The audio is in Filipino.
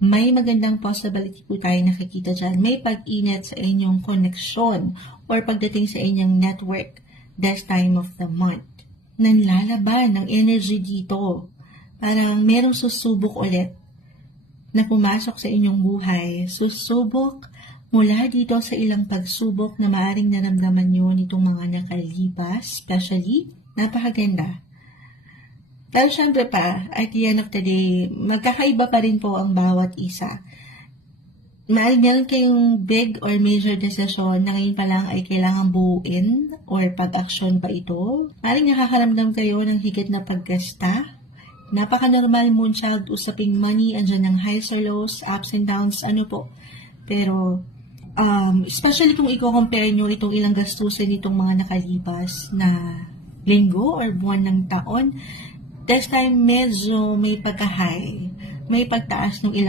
may magandang possibility po tayo nakikita dyan. May pag-init sa inyong koneksyon or pagdating sa inyong network this time of the month. Nanlalaban ng energy dito. Parang merong susubok ulit na pumasok sa inyong buhay. Susubok mula dito sa ilang pagsubok na maaring naramdaman nyo nitong mga nakalipas, especially, napakaganda. Pero syempre pa, at the end of the day, magkakaiba pa rin po ang bawat isa. Maaring meron kayong big or major decision na ngayon pa lang ay kailangang buuin or pag-action pa ito. Maaring nakakaramdam kayo ng higit na paggasta. Napaka-normal moonchild, usaping money, andyan ng highs or lows, ups and downs, ano po. Pero, especially kung i-compare nyo itong ilang gastusin itong mga nakalipas na linggo or buwan ng taon, this time medyo may pagka-high, may pagtaas ng ilang